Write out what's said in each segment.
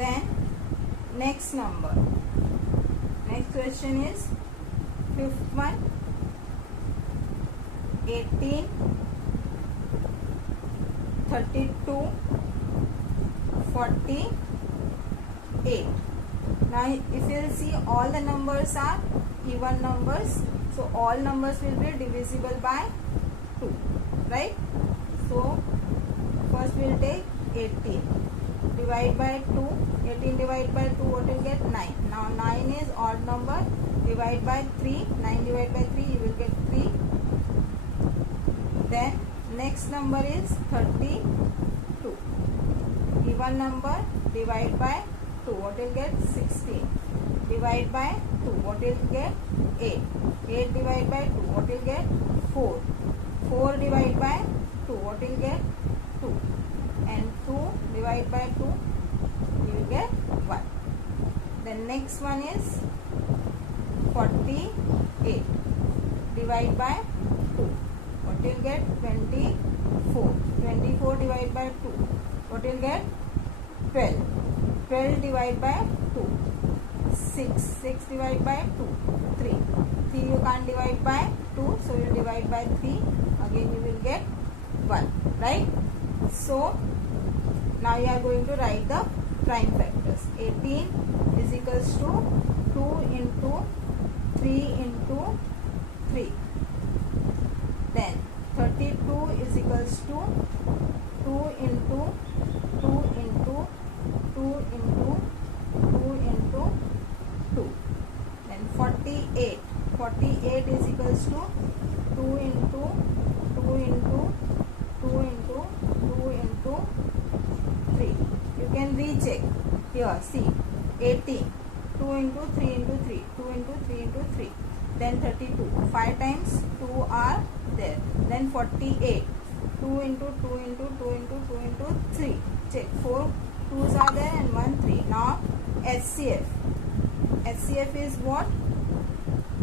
Then next number. Next question is fifth one. 18, 32, 48. Now if you will see, all the numbers are even numbers, so all numbers will be divisible by 2, right? So first we will take 18, divide by 2, 18 divided by 2, what will get? 9. Now 9 is odd number, divide by 3, 9 divided by 3, you will get 3. Then next number is 32, even number, divide by 2, what will get? 16, divide by 2, what will get? 8, 8 divided by 2, what will get? 4, 4 divided by 2, what will get? 2, and 2 divided by 2, you will get 1. Then next one is 48, divide by 2, what will get? 24, 24 divided by 2, what will get? 12, 12 divided by 2, 6, 6 divided by 2, 3, 3 you can't divide by 2, so you will divide by 3, again you will get 1, right? So now you are going to write the prime factors. 18 is equals to 2 into 3 into 3. Then 32 is equals to 2 into 2 into 2 into 2 into 2. Then 48. 48 is equals to 2 into 2 into 2 into 2 into 3. You can recheck. Here, see. 18. 2 into 3 into 3. 2 into 3 into 3. Then 32. 5 times 2 are there. Then 48. 2 into 2 into 2 into 2 into 3. Check. 4 2's are there and 1 3. Now HCF. HCF is what?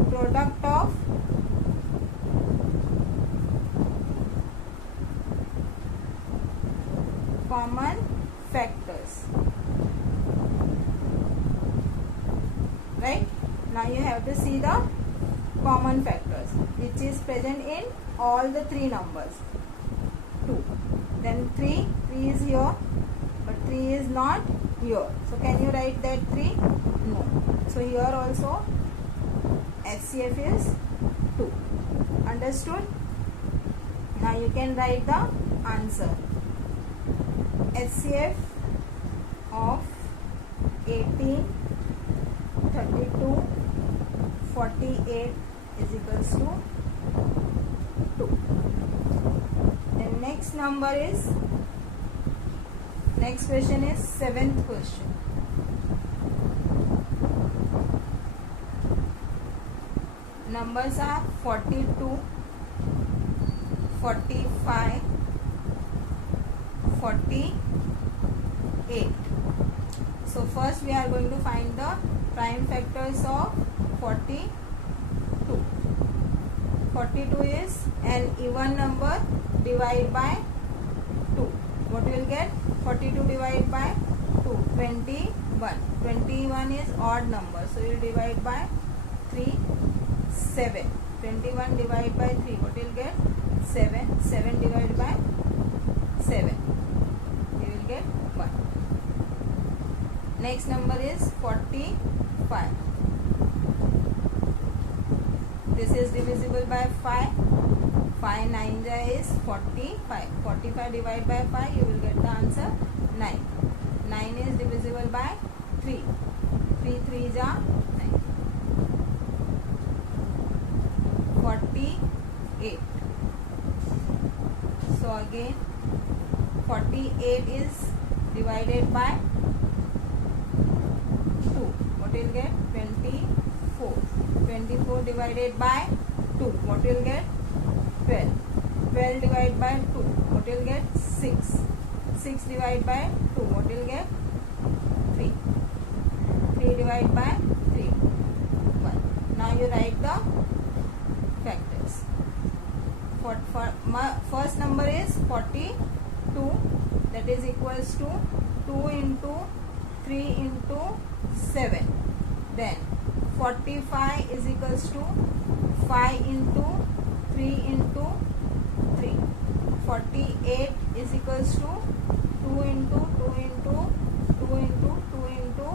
Product of common factors. Right? Now you have to see the common factors which is present in all the 3 numbers. 2. Then 3 is here, but 3 is not here. So can you write that 3? No. So here also HCF is 2. Understood? Now you can write the answer. HCF of 18, 32, 48 is equals to 2. Then next number is, next question is 7th question. Numbers are 42, 45, 48. So first we are going to find the prime factors of 42. 42 is an even number, divide by 2. What will get? 42 divided by 2, 21. 21 is odd number, so you will divide by 3, 7. 21 divided by 3, what will get? 7. 7 divided by 7, you will get 1. Next number is 45. This is divisible by 5. 5 9 is 45. 45 divided by 5, you will get the answer 9. 9 is divisible by 3. 3 3s are 9. 48. So again 48 is divided by 2. What will get? 24. 24 divided by 2. What will get? 12. 12 divided by 2. What will get? 6. 6 divided by 2. What will get? 3. 3 divided by 3. 1. Now you write the factors. For my first number is 42. That is equals to 2 into 3 into 7. Then 45 is equals to 5 into 3 into 3. 48 is equals to 2 into 2 into 2 into 2 into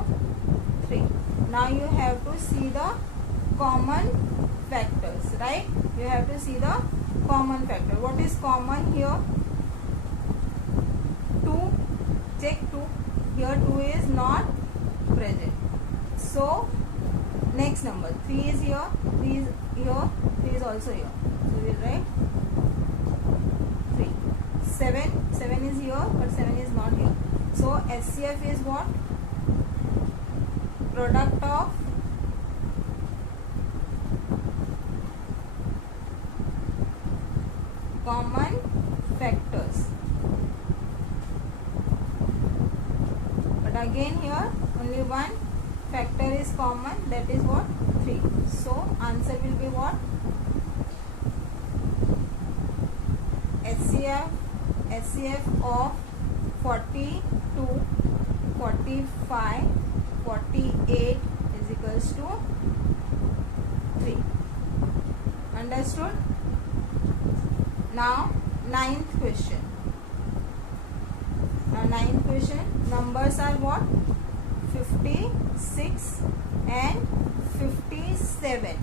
3. Now you have to see the common factors, right? You have to see the common factor. What is common here? 2. Check 2. Here 2 is not present. So next number 3 is here, 3 is here, 3 is also here. So we will write 3. 7 is here, but 7 is not here. So SCF is what? Product of common factors. But again here only one factor is common, that is what? 3. So answer will be what? SCF of 42, 45, 48 is equals to 3. Understood? Now ninth question. Numbers are what? 56 and 57.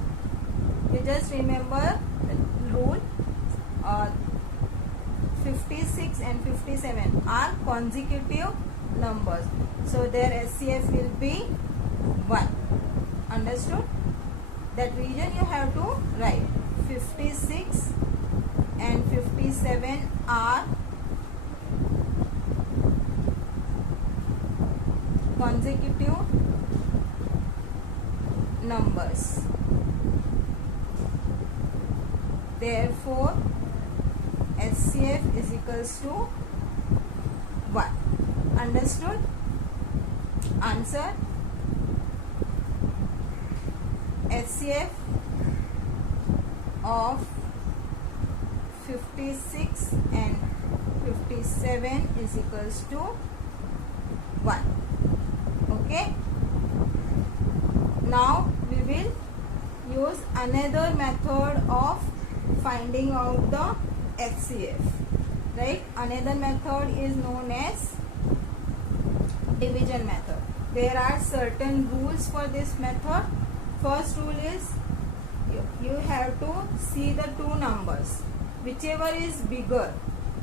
You just remember the rule. 56 and 57 are consecutive numbers, so their SCF will be 1. Understood? That region you have to write. 56 and 57 are consecutive numbers. Therefore, SCF is equals to 1. Understood? Answer. SCF of 56 and 57 is equals to 1. Okay. Now we will use another method of finding out the HCF. Right? Another method is known as division method. There are certain rules for this method. First rule is you have to see the two numbers. Whichever is bigger,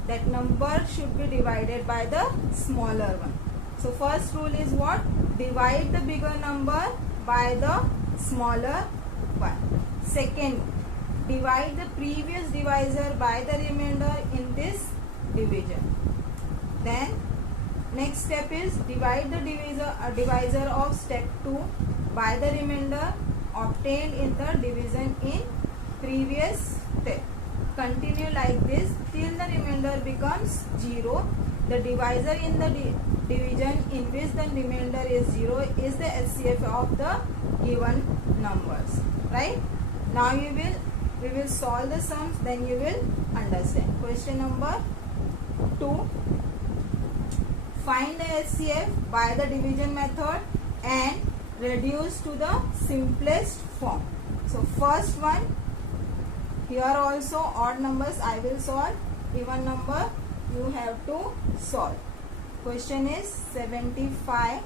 that number should be divided by the smaller one. So first rule is what? Divide the bigger number by the smaller one. Second, divide the previous divisor by the remainder in this division. Then next step is divide the divisor of step 2 by the remainder obtained in the division in previous step. Continue like this till the remainder becomes 0. The divisor in the division in which the remainder is 0 is the HCF of the given numbers. Right? Now we will solve the sums, then you will understand. Question number 2. Find the HCF by the division method and reduce to the simplest form. So first one, here also odd numbers I will solve, even number you have to solve. Question is 275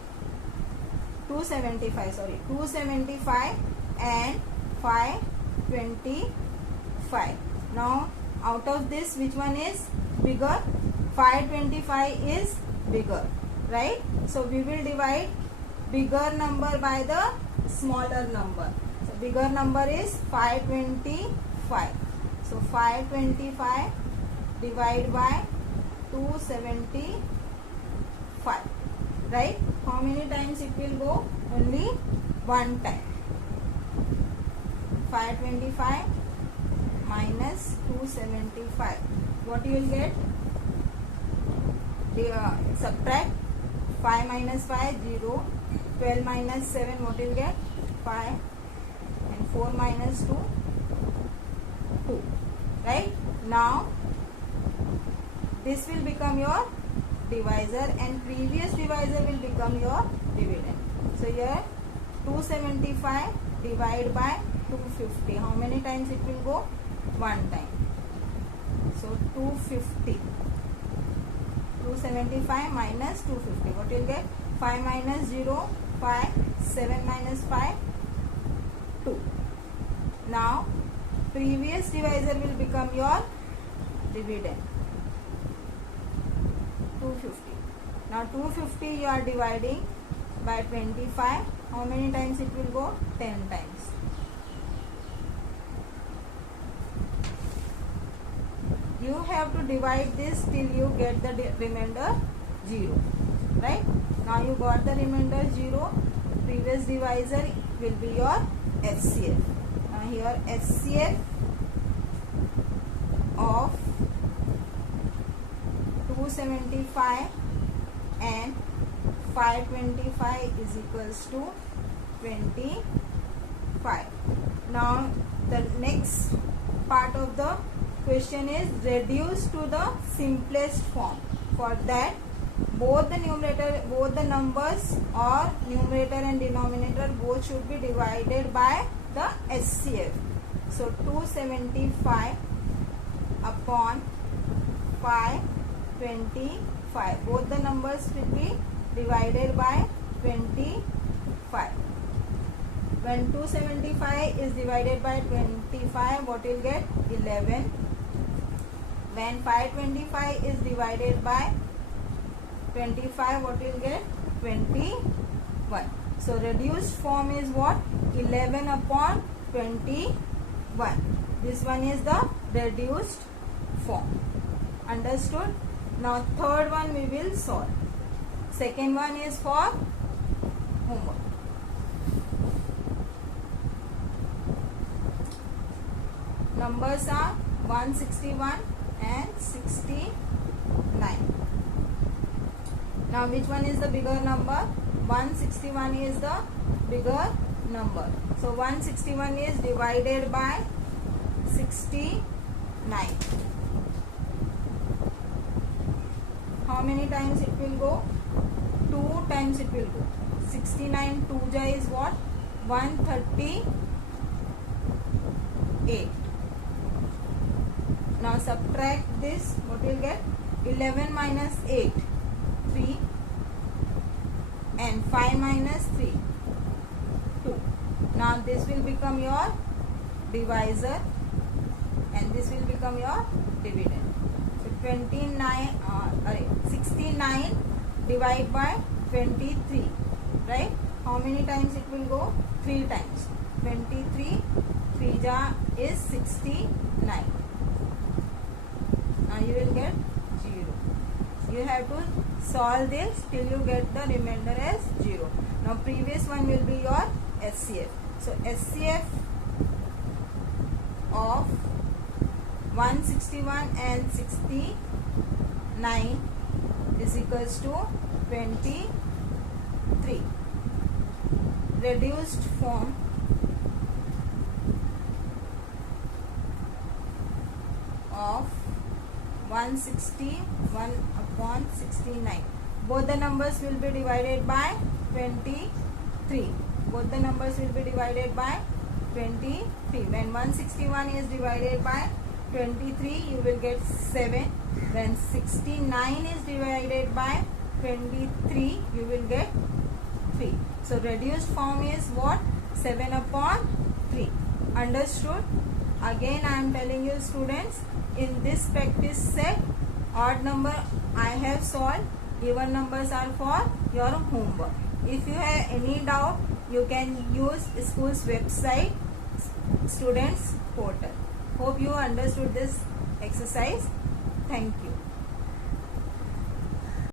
and 525. Now out of this which one is bigger? 525 is bigger, right? So we will divide bigger number by the smaller number. So bigger number is 525. So 525 divided by 275. Right? How many times it will go? Only one time. 525 minus 275. What you will get? Subtract 5 minus 5, 0. 12 minus 7, what you will get? 5. And 4 minus 2, 2. Right? Now, this will become your divisor and previous divisor will become your dividend. So here 275 divided by 250. How many times it will go? One time. So 250. 275 minus 250. What you'll get? 5 minus 0, 5. 7 minus 5, 2. Now previous divisor will become your dividend. 250. Now 250 you are dividing by 25. How many times it will go? 10 times. You have to divide this till you get the remainder 0. Right? Now you got the remainder 0. Previous divisor will be your HCF. Now here HCF of 275 and 525 is equals to 25. Now the next part of the question is reduce to the simplest form. For that, both the numbers or numerator and denominator both should be divided by the HCF. So 275 upon 525. Both the numbers will be divided by 25. When 275 is divided by 25, what will get? 11. When 525 is divided by 25, what will get? 21. So reduced form is what? 11 upon 21. This one is the reduced form. Understood? Now third one we will solve. Second one is for homework. Numbers are 161 and 69. Now which one is the bigger number? 161 is the bigger number. So 161 is divided by 69. How many times it will go? 2 times it will go. 69 2 ja is what? 138. Now subtract this. What will get? 11 minus 8, 3, and 5 minus 3, 2. Now this will become your divisor and this will become your dividend. So 69 divided by 23. Right? How many times it will go? 3 times. 23 3 ja is 69. Now you will get 0. You have to solve this till you get the remainder as 0. Now previous one will be your HCF. So HCF of 161 and 69 is equals to 23. Reduced form of 161 upon 69. Both the numbers will be divided by 23. Both the numbers will be divided by 23. When 161 is divided by 23, you will get 7. When 69 is divided by 23, you will get 3. So reduced form is what? 7 upon 3. Understood? Again I am telling you students, in this practice set, odd number I have solved, even numbers are for your homework. If you have any doubt, you can use school's website, students portal. Hope you understood this exercise. Thank you.